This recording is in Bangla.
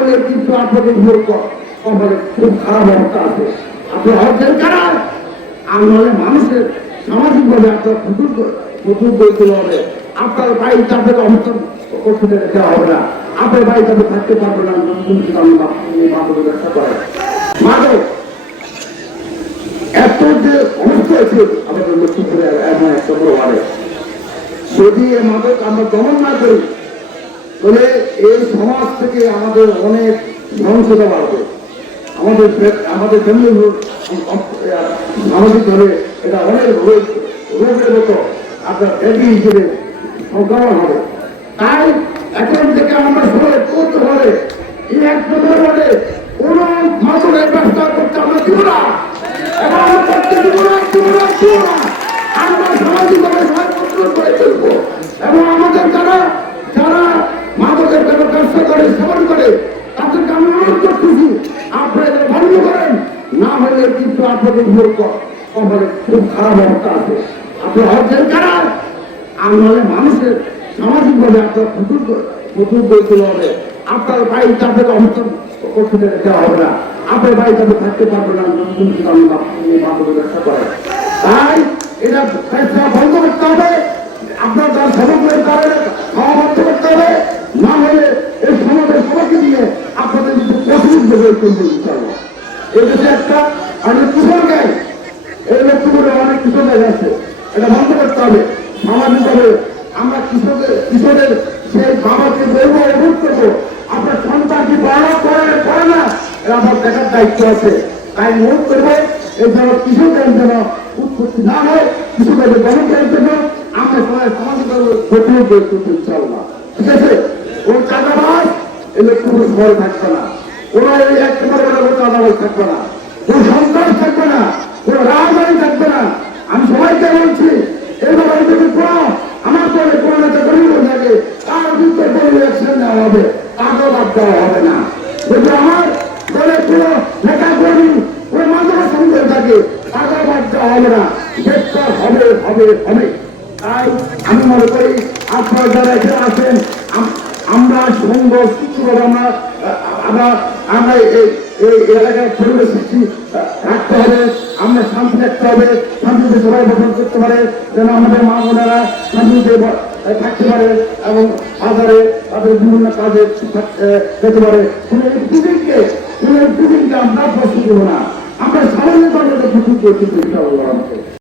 হলে কিন্তু আপনাদের কোম্পানি খুব খারাপ অবস্থা আছে। আপনি হচ্ছেন কারা? আর নাহলে মানুষের সামাজিকভাবে আপনার প্রচুর করতে হবে। আপনার বাড়িতে আপনাকে অবস্থান করতে দেওয়া হবে না। আপনার বাড়িতে আপনি থাকতে পারবেন না মাদকের ব্যবসা করেন। মাদক এত যে অবস্থা আছে আমাদের লক্ষ্মীপুরে এমন একটা বড় হারে, যদি এ মাদক আমরা দমন না করি তাহলে এই সমাজ থেকে আমাদের অনেক সহনশীলতা বাড়বে। আমাদের ফ্যামিলি সামাজিকভাবে এটা অনেক রোগের মতো আপনার ব্যাধি হিসেবে সংক্রমণ হবে। তাই এখন থেকে আমরা সবাই করতে হবে এই এক নম্বর বলে কোন মাদকের ব্যবস্থা করতে আমরা দিব না, এবং আমরা করতে দিব না। আমরা সামাজিকভাবে সবাই প্রতিরোধ করে চলবো, এবং আমাদের যারা মাদকের ব্যবসা করে সেবন করে তাদেরকে আমি অনুরোধ করতেছি আপনারা এটা বন্ধ করেন, না হলে কিন্তু আপনাদের কোম্পানি খুব খারাপ অবস্থা আছে। আপনি হচ্ছেন কারা? আর নাহলে মানুষের সামাজিকভাবে আপনার প্রচুর করতে হবে। আপনার বাড়িতে আপনাকে অবস্থান করতে দেওয়া হবে না। আপনার বাড়িতে আপনি থাকতে পারবেন না মাদকের ব্যবসা করেন। তাই এটা ব্যবসা বন্ধ করতে হবে। আপনার তার সমগ্রের কারণে খাওয়া বন্ধ করতে হবে, না হলে এই সমাজের সবাইকে নিয়ে আপনাদের কিন্তু প্রতিনিধিত্ব হয়ে চলবে ইনশাআল্লাহ। এই দেশে একটা অনেক কিশোর গ্যাং, এই লক্ষ্যগুলো অনেক কিশোর গ্যাং আছে, এটা বন্ধ করতে হবে সামাজিকভাবে। আমরা কিশোরের সেই বাবাকে বলবো, অনুরোধ করবো আপনার সন্তান কি বড় করে না, এটা আমার দেখার দায়িত্ব আছে। তাই অনুরোধ করবো এই যেন কিশোর গ্যাং যেন উৎপত্তি না হয়, কিশোরদের গণন গ্যাং জন্য আমরা সবাই সামাজিকভাবে প্রতিরোধ করে তুলতে ইনশাআল্লাহ। ঠিক আছে? ওই চাঁদাবাজ এই লক্ষ্যগুলো শহরে থাকবে না, ওরা এই এক নম্বর চাঁদাবাজ থাকবে না, কোন সন্ত্রাস থাকবে না, কোন রাজধানী থাকবে না। আমি সবাইকে বলছি এইভাবে যদি আমার পরে কোন নেতা গরিব থাকে তার বিরুদ্ধে কোনো অ্যাকশন নেওয়া হবে, তাকেও বাদ দেওয়া হবে না। যদি আমার দলে কোনো নেতা কর্মী কোনো মাধ্যমের সঙ্গে থাকে তাকেও বাদ দেওয়া হবে না, গ্রেপ্তার হবে। তাই আমি মনে করি আপনারা যারা এখানে আছেন আমরা সুন্দর সুস্থভাবে আমরা এই এলাকার পরিবেশ সৃষ্টি রাখতে হবে, আমরা শান্তি রাখতে হবে, শান্তিতে সবাই বসবাস করতে পারে, যেন আমাদের মা বোনেরা শান্তিতে থাকতে পারে এবং বাজারে তাদের বিভিন্ন কাজে যেতে পারে। কোনো দুদিনকে আমরা প্রস্তুত দেবো না, আমরা সামান্য প্রস্তুত করতে